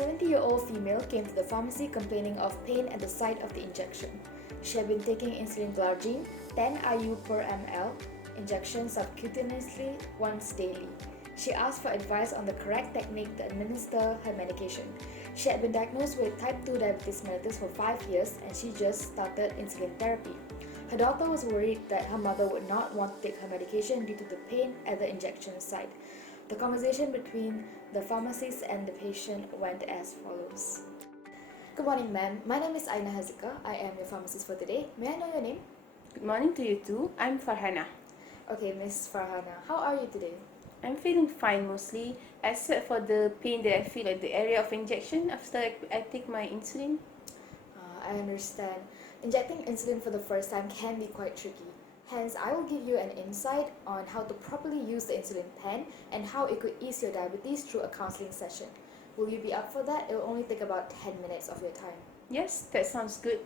70-year-old female came to the pharmacy complaining of pain at the site of the injection. She had been taking insulin Glargine, 10 IU per ml, injection subcutaneously once daily. She asked for advice on the correct technique to administer her medication. She had been diagnosed with type 2 diabetes mellitus for 5 years and she just started insulin therapy. Her doctor was worried that her mother would not want to take her medication due to the pain at the injection site. The conversation between the pharmacist and the patient went as follows. Good morning, ma'am. My name is Aina Hazika. I am your pharmacist for today. May I know your name? Good morning to you too. I'm Farhana. Okay, Miss Farhana. How are you today? I'm feeling fine mostly, except for the pain that I feel at the area of injection after I take my insulin. I understand. Injecting insulin for the first time can be quite tricky. Hence, I will give you an insight on how to properly use the insulin pen and how it could ease your diabetes through a counseling session. Will you be up for that? It will only take about 10 minutes of your time. Yes, that sounds good.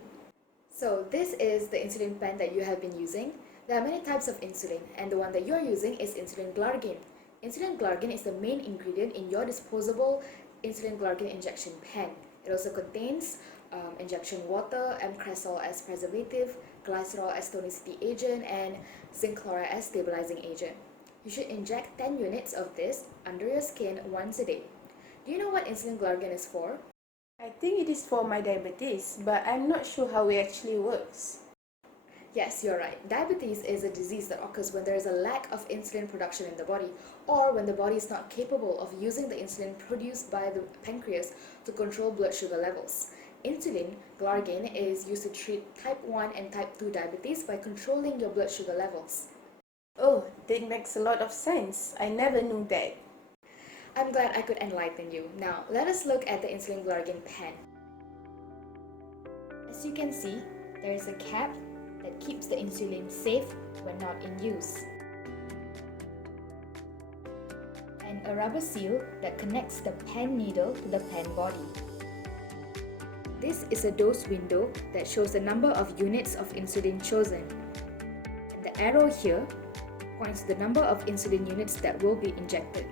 So this is the insulin pen that you have been using. There are many types of insulin, and the one that you are using is insulin Glargine. Insulin Glargine is the main ingredient in your disposable insulin Glargine injection pen. It also contains injection water, M-cresol as preservative, glycerol as tonicity agent, and zinc chloride as stabilizing agent. You should inject 10 units of this under your skin once a day. Do you know what insulin Glargine is for? I think it is for my diabetes, but I'm not sure how it actually works. Yes, you're right. Diabetes is a disease that occurs when there is a lack of insulin production in the body, or when the body is not capable of using the insulin produced by the pancreas to control blood sugar levels. Insulin Glargine is used to treat type 1 and type 2 diabetes by controlling your blood sugar levels. Oh, that makes a lot of sense. I never knew that. I'm glad I could enlighten you. Now, let us look at the insulin Glargine pen. As you can see, there is a cap that keeps the insulin safe when not in use, and a rubber seal that connects the pen needle to the pen body. This is a dose window that shows the number of units of insulin chosen, and the arrow here points to the number of insulin units that will be injected.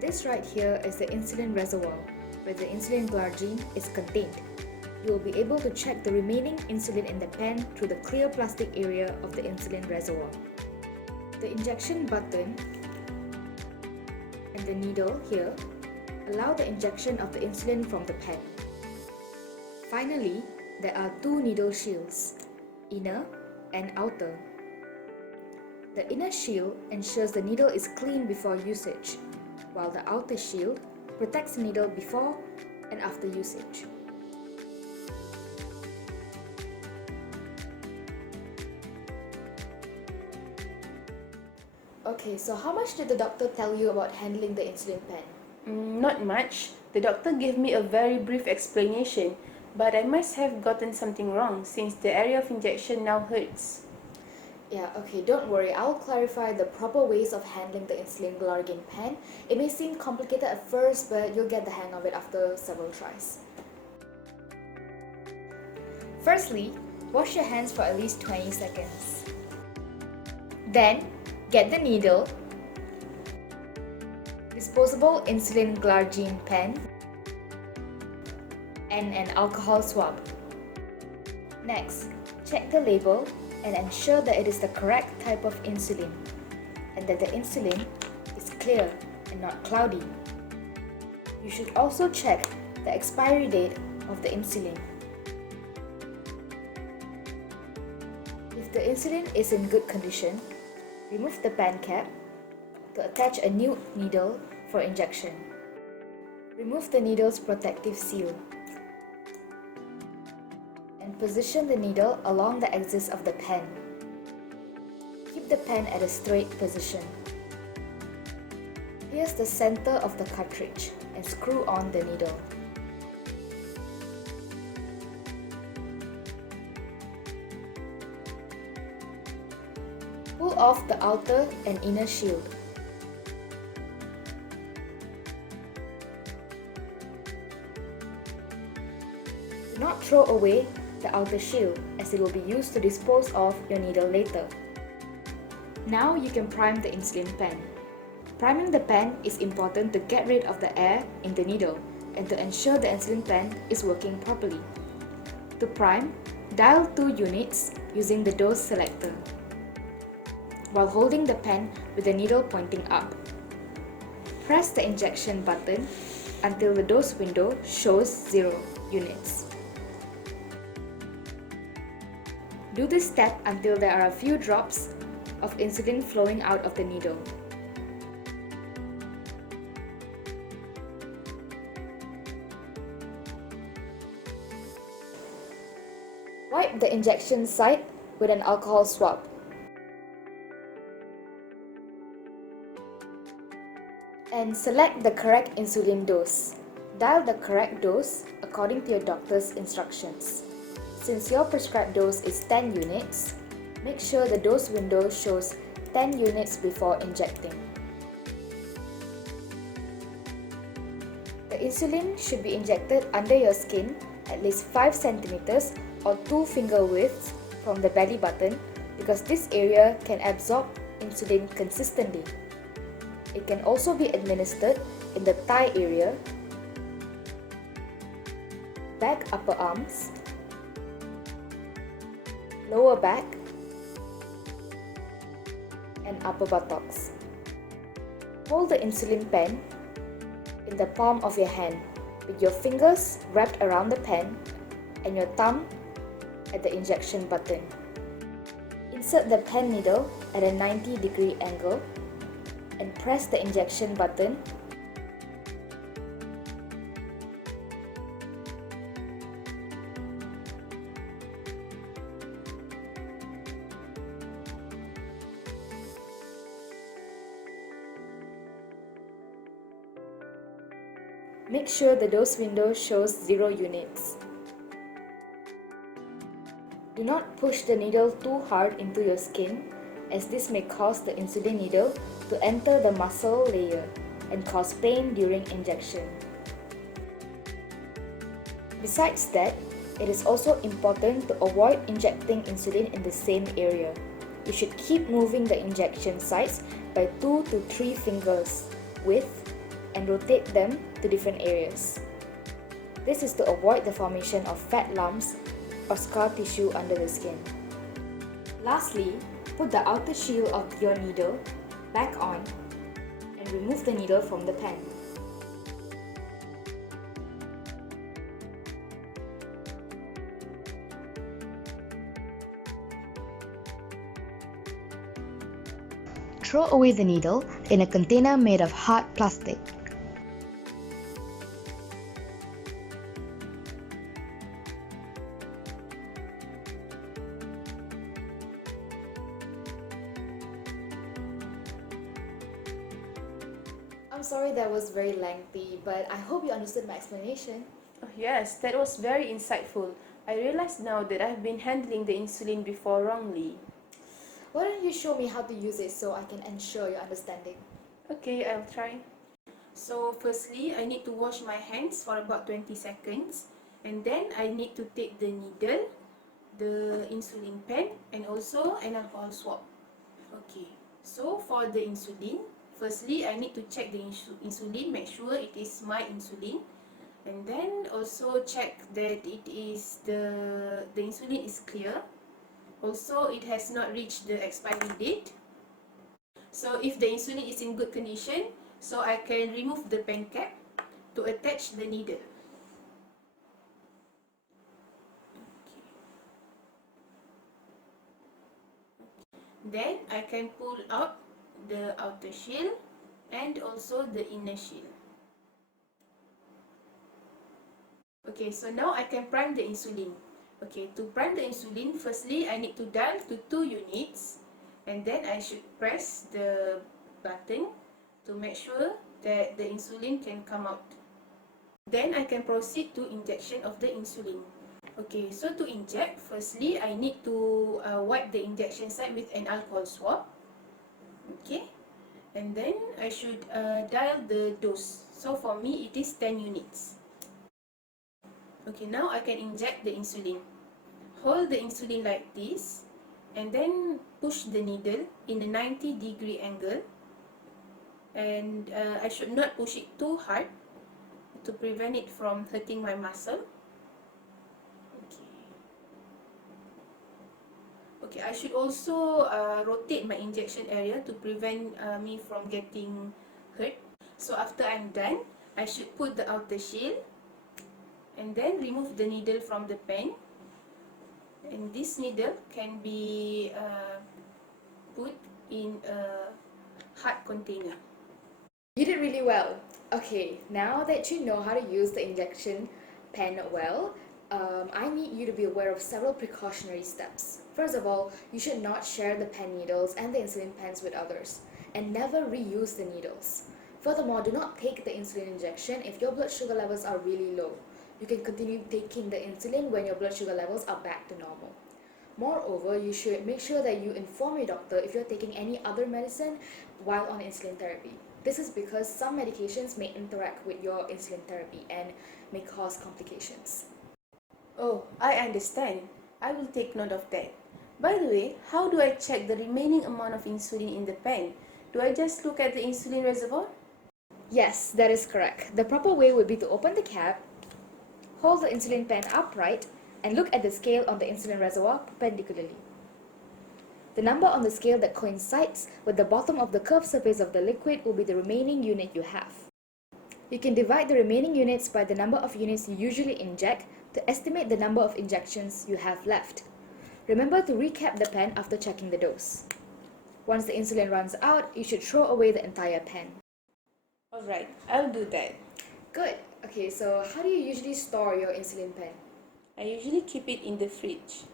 This right here is the insulin reservoir, where the insulin Glargine is contained. You will be able to check the remaining insulin in the pen through the clear plastic area of the insulin reservoir. The injection button and the needle here allow the injection of the insulin from the pen. Finally, there are two needle shields, inner and outer. The inner shield ensures the needle is clean before usage, while the outer shield protects the needle before and after usage. Okay, so how much did the doctor tell you about handling the insulin pen? Not much. The doctor gave me a very brief explanation, but I must have gotten something wrong since the area of injection now hurts. Yeah, okay, don't worry. I'll clarify the proper ways of handling the insulin Glargine pen. It may seem complicated at first, but you'll get the hang of it after several tries. Firstly, wash your hands for at least 20 seconds. Then, get the needle, disposable insulin Glargine pen, and an alcohol swab. Next, check the label and ensure that it is the correct type of insulin and that the insulin is clear and not cloudy. You should also check the expiry date of the insulin. If the insulin is in good condition, remove the pen cap to attach a new needle for injection. Remove the needle's protective seal and position the needle along the axis of the pen. Keep the pen at a straight position. Here's the center of the cartridge and screw on the needle. Pull off the outer and inner shield. Do not throw away the outer shield as it will be used to dispose of your needle later. Now you can prime the insulin pen. Priming the pen is important to get rid of the air in the needle and to ensure the insulin pen is working properly. To prime, dial 2 units using the dose selector while holding the pen with the needle pointing up. Press the injection button until the dose window shows 0 units. Do this step until there are a few drops of insulin flowing out of the needle. Wipe the injection site with an alcohol swab. And select the correct insulin dose. Dial the correct dose according to your doctor's instructions. Since your prescribed dose is 10 units, make sure the dose window shows 10 units before injecting. The insulin should be injected under your skin at least 5 centimeters or 2 finger widths from the belly button because this area can absorb insulin consistently. It can also be administered in the thigh area, back upper arms, lower back, and upper buttocks. Hold the insulin pen in the palm of your hand with your fingers wrapped around the pen and your thumb at the injection button. Insert the pen needle at a 90-degree angle and press the injection button. Make sure the dose window shows 0 units. Do not push the needle too hard into your skin, as this may cause the insulin needle to enter the muscle layer and cause pain during injection. Besides that, it is also important to avoid injecting insulin in the same area. You should keep moving the injection sites by 2 to 3 fingers width and rotate them to different areas. This is to avoid the formation of fat lumps or scar tissue under the skin. Lastly, put the outer shield of your needle back on and remove the needle from the pen. Throw away the needle in a container made of hard plastic. I'm sorry that was very lengthy, but I hope you understood my explanation. Oh, yes, that was very insightful. I realize now that I've been handling the insulin before wrongly. Why don't you show me how to use it so I can ensure your understanding? Okay, I'll try. So firstly, I need to wash my hands for about 20 seconds. And then I need to take the needle, the insulin pen, and also an alcohol swab. Okay, so for the insulin, firstly, I need to check the insulin, make sure it is my insulin. And then also check that it is the insulin is clear. Also, it has not reached the expiry date. So if the insulin is in good condition, so I can remove the pen cap to attach the needle. Then I can pull out the outer shield and also the inner shield. Okay, so now I can prime the insulin. Okay, to prime the insulin, firstly I need to dial to 2 units and then I should press the button to make sure that the insulin can come out. Then I can proceed to injection of the insulin. Okay, so to inject, firstly I need to wipe the injection site with an alcohol swab. Okay, and then I should dial the dose. So for me it is 10 units. Okay, now I can inject the insulin. Hold the insulin like this and then push the needle in a 90-degree angle. And I should not push it too hard. to prevent it from hurting my muscle. Okay, I should also rotate my injection area to prevent me from getting hurt. So after I'm done, I should put the outer shield and then remove the needle from the pen. And this needle can be put in a hard container. You did really well. Okay, now that you know how to use the injection pen well, I need you to be aware of several precautionary steps. First of all, you should not share the pen needles and the insulin pens with others, and never reuse the needles. Furthermore, do not take the insulin injection if your blood sugar levels are really low. You can continue taking the insulin when your blood sugar levels are back to normal. Moreover, you should make sure that you inform your doctor if you're taking any other medicine while on insulin therapy. This is because some medications may interact with your insulin therapy and may cause complications. Oh, I understand. I will take note of that. By the way, how do I check the remaining amount of insulin in the pen? Do I just look at the insulin reservoir? Yes, that is correct. The proper way would be to open the cap, hold the insulin pen upright, and look at the scale on the insulin reservoir perpendicularly. The number on the scale that coincides with the bottom of the curved surface of the liquid will be the remaining unit you have. You can divide the remaining units by the number of units you usually inject to estimate the number of injections you have left. Remember to recap the pen after checking the dose. Once the insulin runs out, you should throw away the entire pen. Alright, I'll do that. Good. Okay, so how do you usually store your insulin pen? I usually keep it in the fridge.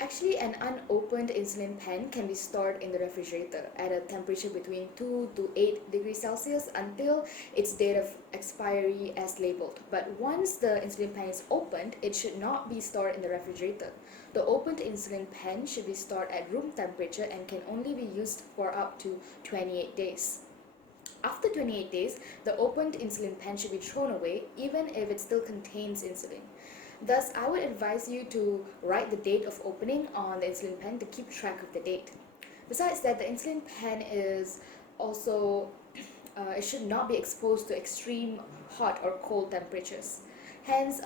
Actually, an unopened insulin pen can be stored in the refrigerator at a temperature between 2 to 8 degrees Celsius until its date of expiry as labeled. But once the insulin pen is opened, it should not be stored in the refrigerator. The opened insulin pen should be stored at room temperature and can only be used for up to 28 days. After 28 days, the opened insulin pen should be thrown away even if it still contains insulin. Thus, I would advise you to write the date of opening on the insulin pen to keep track of the date. Besides that, the insulin pen is also, it should not be exposed to extreme hot or cold temperatures. Hence,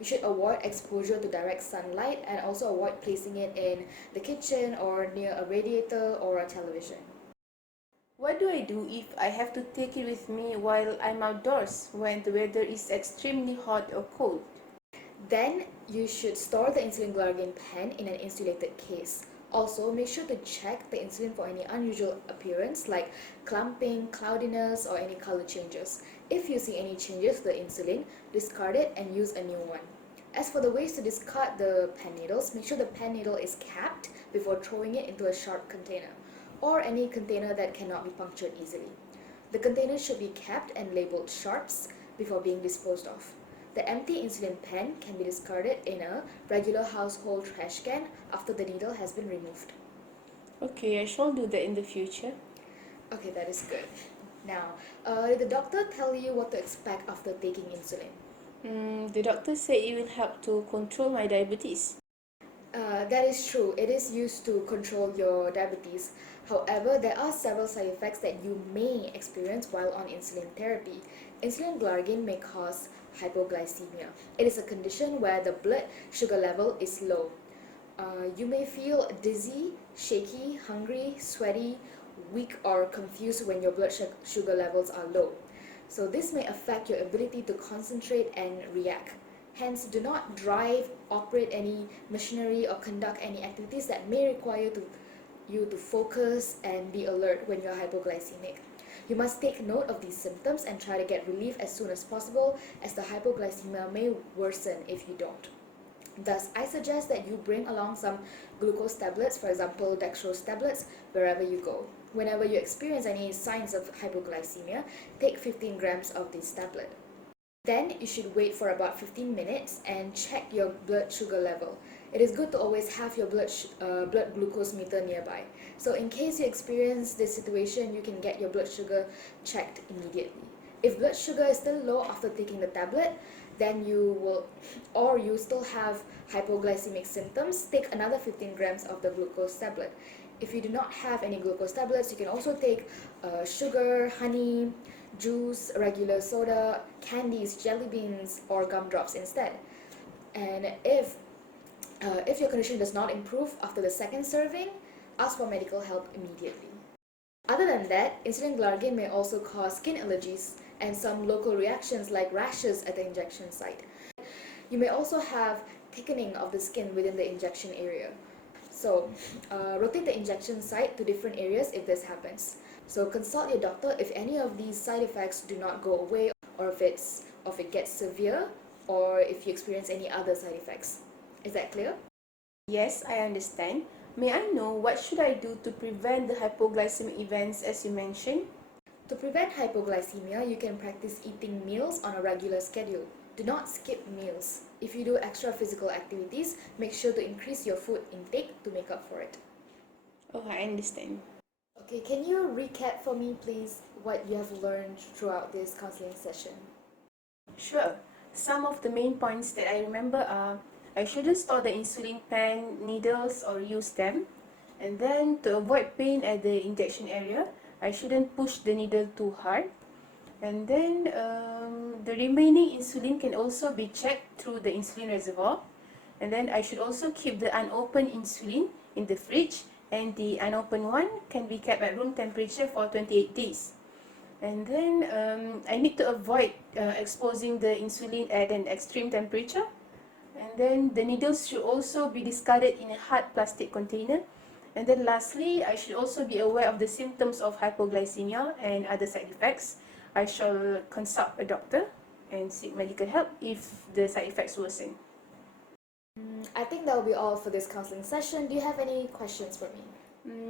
you should avoid exposure to direct sunlight and also avoid placing it in the kitchen or near a radiator or a television. What do I do if I have to take it with me while I'm outdoors when the weather is extremely hot or cold? Then you should store the insulin Glargine pen in an insulated case. Also, make sure to check the insulin for any unusual appearance like clumping, cloudiness, or any color changes. If you see any changes to the insulin, discard it and use a new one. As for the ways to discard the pen needles, make sure the pen needle is capped before throwing it into a sharp container or any container that cannot be punctured easily. The container should be capped and labeled sharps before being disposed of. The empty insulin pen can be discarded in a regular household trash can after the needle has been removed. Okay, I shall do that in the future. Okay, that is good. Now, did the doctor tell you what to expect after taking insulin? The doctor said it will help to control my diabetes. That is true. It is used to control your diabetes. However, there are several side effects that you may experience while on insulin therapy. Insulin Glargine may cause hypoglycemia. It is a condition where the blood sugar level is low. You may feel dizzy, shaky, hungry, sweaty, weak, or confused when your blood sugar levels are low. So this may affect your ability to concentrate and react. Hence, do not drive, operate any machinery, or conduct any activities that may require you to focus and be alert when you're hypoglycemic. You must take note of these symptoms and try to get relief as soon as possible, as the hypoglycemia may worsen if you don't. Thus, I suggest that you bring along some glucose tablets, for example dextrose tablets, wherever you go. Whenever you experience any signs of hypoglycemia, take 15 grams of this tablet. Then you should wait for about 15 minutes and check your blood sugar level. It is good to always have your blood glucose meter nearby. So in case you experience this situation, you can get your blood sugar checked immediately. If blood sugar is still low after taking the tablet, then you still have hypoglycemic symptoms, take another 15 grams of the glucose tablet. If you do not have any glucose tablets, you can also take sugar, honey, juice, regular soda, candies, jelly beans, or gumdrops instead. And if your condition does not improve after the second serving, ask for medical help immediately. Other than that, insulin glargine may also cause skin allergies and some local reactions like rashes at the injection site. You may also have thickening of the skin within the injection area. So, rotate the injection site to different areas if this happens. So, consult your doctor if any of these side effects do not go away, or if it gets severe, or if you experience any other side effects. Is that clear? Yes, I understand. May I know what should I do to prevent the hypoglycemic events as you mentioned? To prevent hypoglycemia, you can practice eating meals on a regular schedule. Do not skip meals. If you do extra physical activities, make sure to increase your food intake to make up for it. Oh, I understand. Okay, can you recap for me, please, what you have learned throughout this counseling session? Sure. Some of the main points that I remember are I shouldn't store the insulin pen, needles, or use them. And then to avoid pain at the injection area, I shouldn't push the needle too hard. And then the remaining insulin can also be checked through the insulin reservoir. And then I should also keep the unopened insulin in the fridge, and the unopened one can be kept at room temperature for 28 days. And then I need to avoid exposing the insulin at an extreme temperature. And then the needles should also be discarded in a hard plastic container. And then lastly, I should also be aware of the symptoms of hypoglycemia and other side effects. I shall consult a doctor and seek medical help if the side effects worsen. I think that will be all for this counseling session. Do you have any questions for me?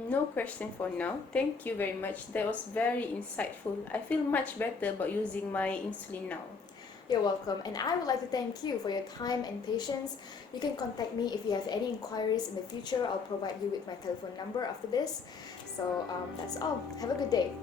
No question for now. Thank you very much. That was very insightful. I feel much better about using my insulin now. You're welcome, and I would like to thank you for your time and patience. You can contact me if you have any inquiries in the future. I'll provide you with my telephone number after this. So that's all. Have a good day.